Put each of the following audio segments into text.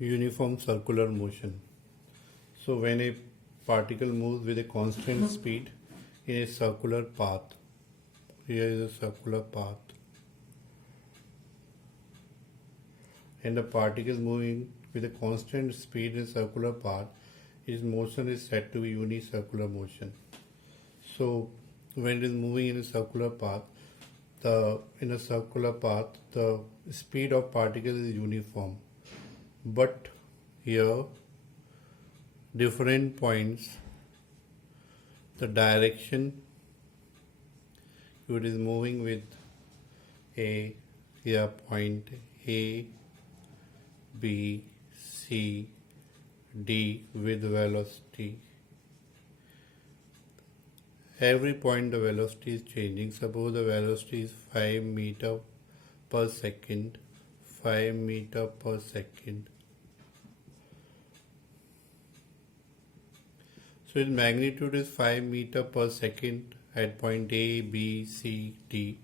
Uniform circular motion. So when a particle moves with a constant speed in a circular path, here is a circular path, and the particle moving with a constant speed in a circular path, its motion is said to be unicircular motion. So when it is moving in a circular path, the speed of particle is uniform, but here different points, the direction it is moving with a here point A, B, C, D with velocity. Every point the velocity is changing. Suppose the velocity is 5 meter per second, 5 meter per second. So its magnitude is 5 meter per second at point A, B, C, D,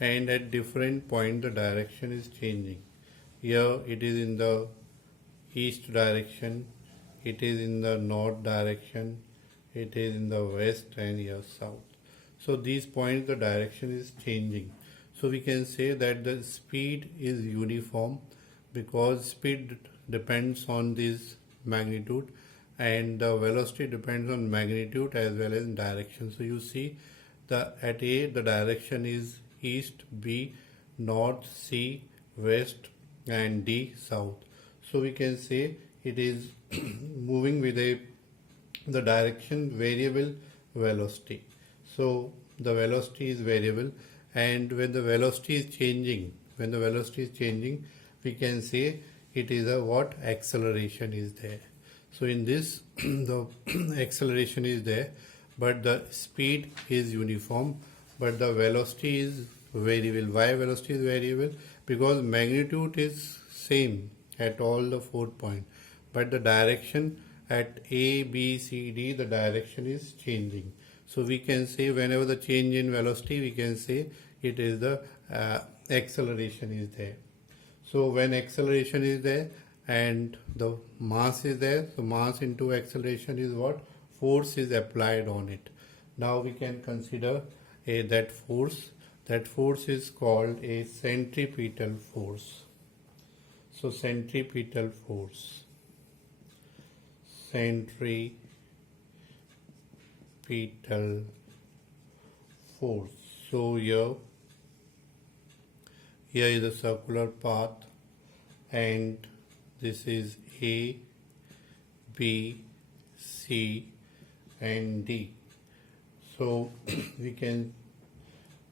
and at different point the direction is changing. Here it is in the east direction, it is in the north direction, it is in the west, and here south. So these points the direction is changing. So we can say that the speed is uniform because speed depends on this magnitude and the velocity depends on magnitude as well as direction. So you see at A the direction is east, B north, C west, and D south. So we can say it is moving with the direction variable velocity. So the velocity is variable, and when the velocity is changing, we can say it is a what acceleration is there. So in this the acceleration is there, but the speed is uniform, but the velocity is variable. Why velocity is variable? Because magnitude is same at all the 4 points, but the direction at A, B, C, D, the direction is changing. So we can say whenever the change in velocity, we can say it is the acceleration is there. So when acceleration is there and the mass is there, so mass into acceleration is what? Force is applied on it. Now we can consider that force. That force is called a centripetal force. So centripetal force. Centripetal force. So here is a circular path, and this is A, B, C, and D. So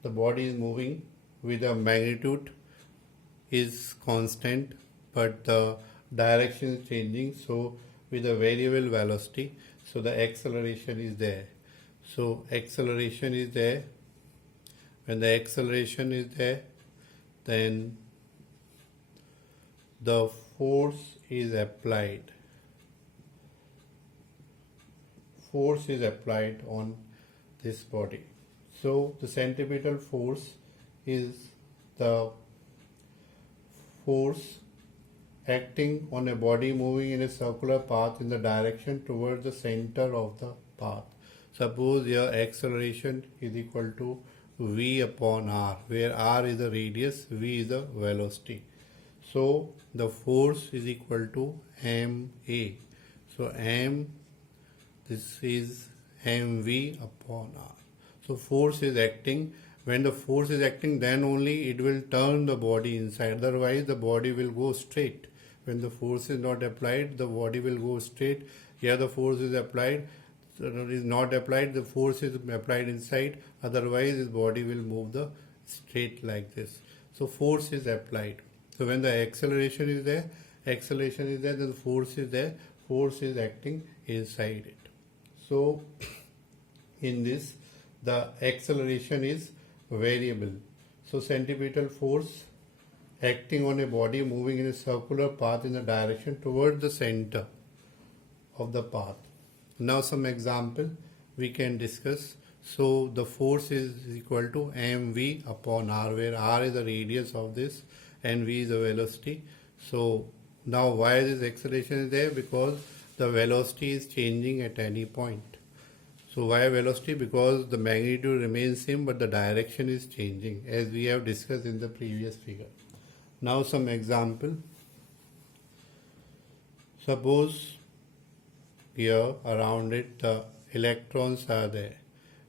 the body is moving with a magnitude is constant, but the direction is changing. So with a variable velocity, so the acceleration is there. So acceleration is there. When the acceleration is there, then the force is applied. Force is applied on this body. So the centripetal force is the force acting on a body moving in a circular path in the direction towards the center of the path. Suppose your acceleration is equal to V upon R, where R is the radius, V is the velocity. So the force is equal to MA. So this is mv upon r. So force is acting. When the force is acting, then only it will turn the body inside. Otherwise, the body will go straight. When the force is not applied, the body will go straight. Here the force is applied. So it is not applied, the force is applied inside. Otherwise, the body will move the straight like this. So force is applied. So when the acceleration is there, then the force is there. Force is acting inside it. So in this, the acceleration is variable. So centripetal force acting on a body moving in a circular path in the direction towards the center of the path. Now some example we can discuss. So the force is equal to mv upon r, where r is the radius of this and v is the velocity. So Now why this acceleration is there? Because the velocity is changing at any point. So why velocity? Because the magnitude remains same but the direction is changing, as we have discussed in the previous figure. Now some example. Suppose here around it the electrons are there.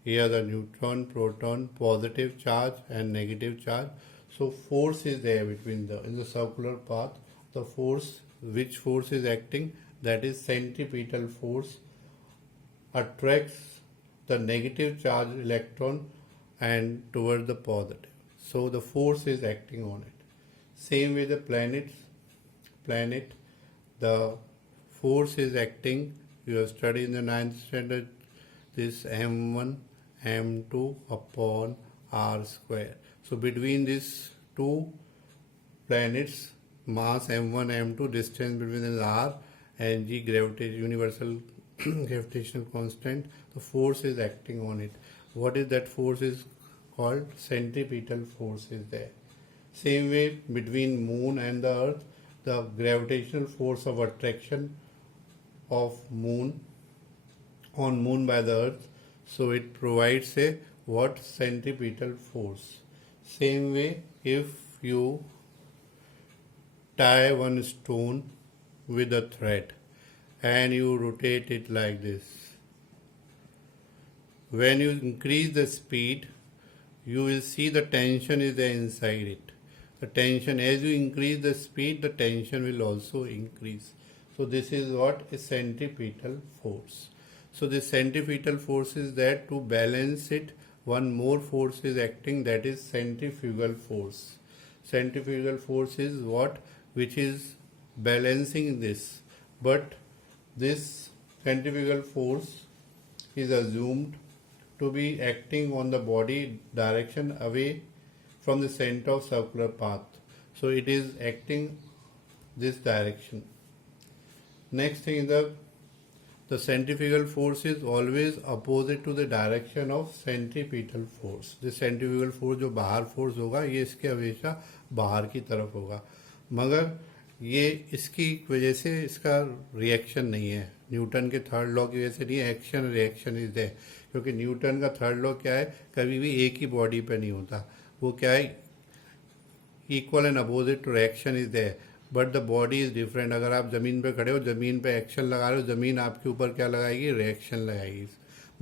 Here the neutron, proton, positive charge and negative charge. So force is there between in the circular path. The force, which force is acting? That is centripetal force, attracts the negative charge electron and towards the positive. So the force is acting on it. Same way the planet, the force is acting. You have studied in the 9th standard this m1 m2 upon r square. So between these two planets, mass m1 m2, distance between is r, and g, gravitation, universal gravitational constant, the force is acting on it. What is that force? Is called centripetal force is there. Same way between moon and the earth, the gravitational force of attraction of moon by the earth, so it provides a what? Centripetal force. Same way, if you tie one stone with a thread and you rotate it like this, when you increase the speed, you will see the tension is there inside it. The tension, as you increase the speed, the tension will also increase. So this is what? A centripetal force. So the centripetal force is there. To balance it, one more force is acting, that is centrifugal force. Centrifugal force is what? Which is balancing this. But this centrifugal force is assumed to be acting on the body direction away from the center of circular path. So it is acting this direction. Next thing is the centrifugal force is always opposite to the direction of centripetal force. The centrifugal force जो बाहर force होगा, ये इसके हमेशा बाहर की तरफ होगा, मगर ये इसकी वजह से इसका रिएक्शन नहीं है, न्यूटन के थर्ड लॉ की वजह से नहीं है, एक्शन रिएक्शन इज देयर. क्योंकि न्यूटन का थर्ड लॉ क्या है? कभी भी एक ही बॉडी पे नहीं होता. वो क्या है? Equal and opposite to reaction is there, but the body is different. अगर आप ज़मीन पे खड़े हो, ज़मीन पे एक्शन लगा रहे हो, ज़मीन आपके ऊपर क्या लगाएगी? रिएक्शन लगाएगी.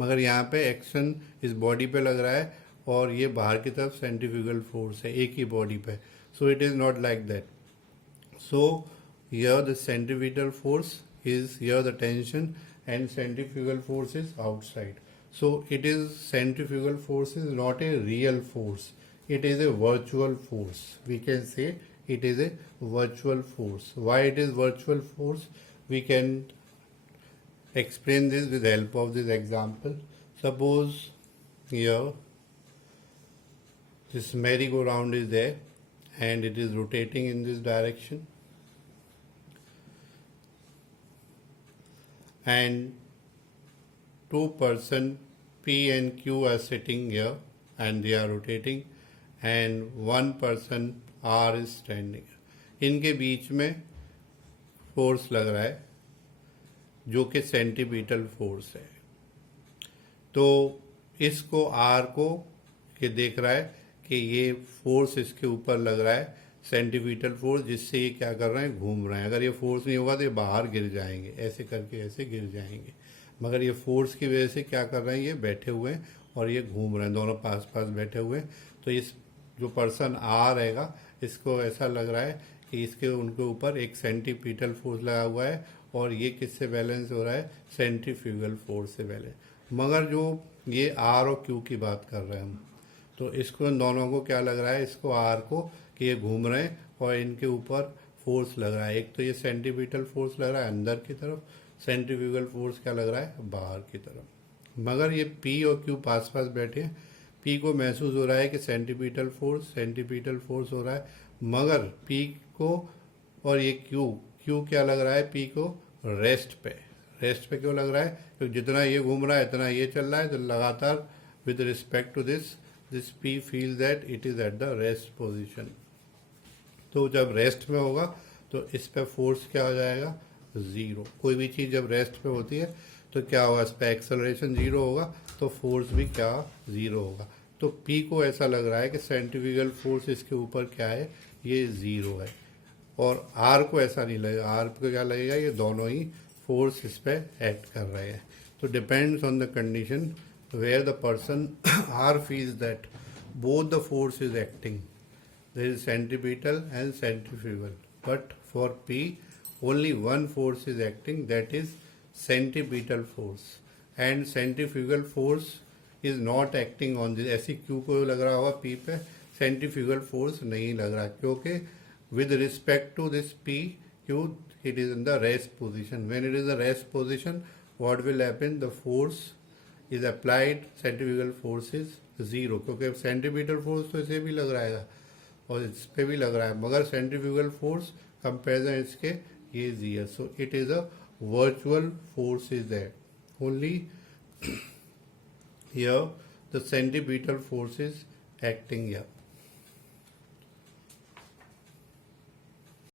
मगर यहाँ पे एक्शन इस बॉडी पे लग रहा है और ये बाहर की तरफ सेंट्रीफ्यूगल फोर्स है एक ही बॉडी पे. So it is not like that. So here the centripetal force is here the tension and centrifugal force is outside. So it is centrifugal force is not a real force. It is a virtual force. We can say it is a virtual force. Why it is virtual force? We can explain this with the help of this example. Suppose here this merry-go-round is there and it is rotating in this direction, and two person P and Q are sitting here and they are rotating, and one person R is standing. इनके बीच में force लग रहा है जो कि centripetal force है. तो इसको R को ये देख रहा है कि ये फोर्स इसके ऊपर लग रहा है, सेंट्रीपिटल फोर्स, जिससे ये क्या कर रहे हैं? घूम रहे हैं. अगर ये फोर्स नहीं होगा तो ये बाहर गिर जाएंगे, ऐसे करके ऐसे गिर जाएंगे. मगर ये फोर्स की वजह से क्या कर रहे हैं? ये बैठे हुए हैं और ये घूम रहे हैं, दोनों पास पास बैठे हुए हैं. तो इस जो पर्सन आ रहेगा इसको ऐसा लग रहा है कि इसके उनके ऊपर एक सेंट्रीपिटल फोर्स लगा हुआ है और ये किससे बैलेंस हो रहा है? सेंट्रीफ्यूगल फोर्स से बैलेंस. मगर जो ये आर और क्यू की बात कर रहे हैं हम, तो इसको इन दोनों को क्या लग रहा है? इसको आर को कि ये घूम रहे हैं और इनके ऊपर फोर्स लग रहा है. एक तो ये सेंट्रीपिटल फोर्स लग रहा है अंदर की तरफ, सेंट्रीफ्यूगल फोर्स क्या लग रहा है? बाहर की तरफ. मगर ये पी और क्यू पास पास बैठे हैं. पी को महसूस हो रहा है कि सेंट्रीपिटल फोर्स हो रहा है, मगर पी को और ये क्यू क्या लग रहा है? पी को रेस्ट पे क्यों लग रहा है? क्योंकि जितना ये घूम रहा है इतना ये चल रहा है. तो लगातार with respect to this P feel that it is at the rest position. तो जब रेस्ट में होगा तो इस पर फोर्स क्या हो जाएगा, ज़ीरो। कोई भी चीज़ जब रेस्ट पे होती है तो क्या होगा, इस पर एक्सेलरेशन ज़ीरो होगा तो फोर्स भी क्या, ज़ीरो होगा। तो P को ऐसा लग रहा है कि सेंट्रीफ्यूगल फोर्स इसके ऊपर क्या है, ये ज़ीरो है। और R को ऐसा नहीं लगेगा, R को क्या लगेगा, ये दोनों ही फोर्स इस पर एक्ट कर रहे हैं। तो depends on the condition where the person R feels that both the force is acting. There is centripetal and centrifugal. But for P, only one force is acting, that is centripetal force. And centrifugal force is not acting on this. ऐसी Q को लग रहा होगा P पे, centrifugal force नहीं लग रहा, क्योंकि with respect to this P, Q, it is in the rest position. When it is a rest position, what will happen? The force is applied, centrifugal force is zero, क्योंकि centripetal force तो इसे भी लग रहा है और इस पे भी लग रहा है, मगर सेंट्रीफ्यूगल फोर्स कंपेरिजन इसके ये zero. So it is a virtual force is that only here the centripetal force is acting here.